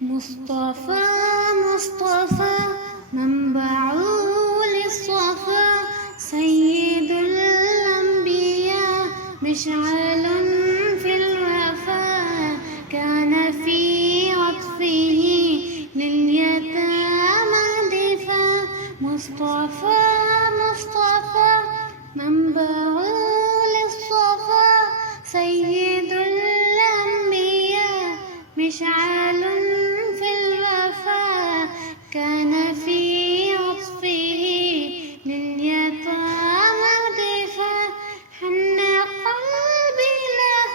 مصطفى مصطفى منبع للصفا، سيد الأنبياء مشعل في الوفا، كان في عطفه لليتامى دفا. مصطفى مصطفى منبع للصفا، سيد الأنبياء مشعل في الوفا، كان في عطفه لليتامى دفا. حن قلبي له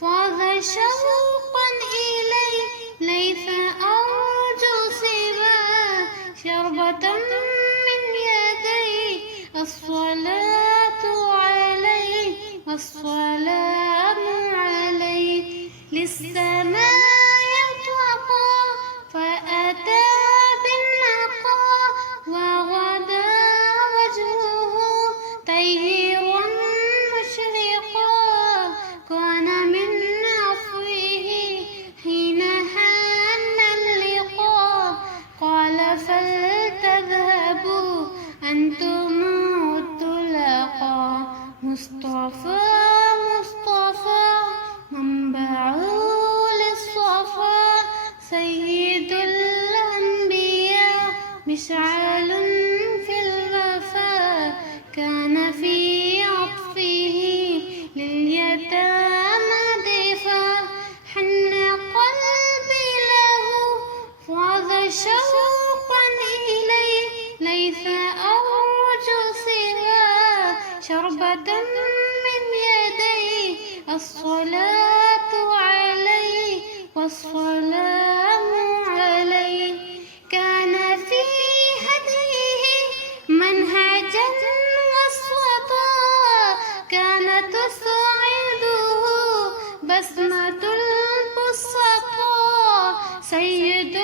فاض شوقا إليه، ليس أرجو سوى شربة من يديه. الصلاة عليه والسلام عليه، للسماء يرتقى فأتى بالنقى، وغدا وجهه طير مشرقا. كان من عفوه حين حان اللقاء، قال فلتذهبوا أنتم الطلقاء. مصطفى مصطفى منبع للصفا، سيد الأنبياء مشعل في الوفا، كان في عطفه لليتامى دفا. حن قلبي له فاض شوقا إليه، ليس أرجو سوى شربة من يديه. الصلاة عليه والسلام عليه، كان في هديه منهجا وسطا، كانت تسعده بسمة البسطاء. سيد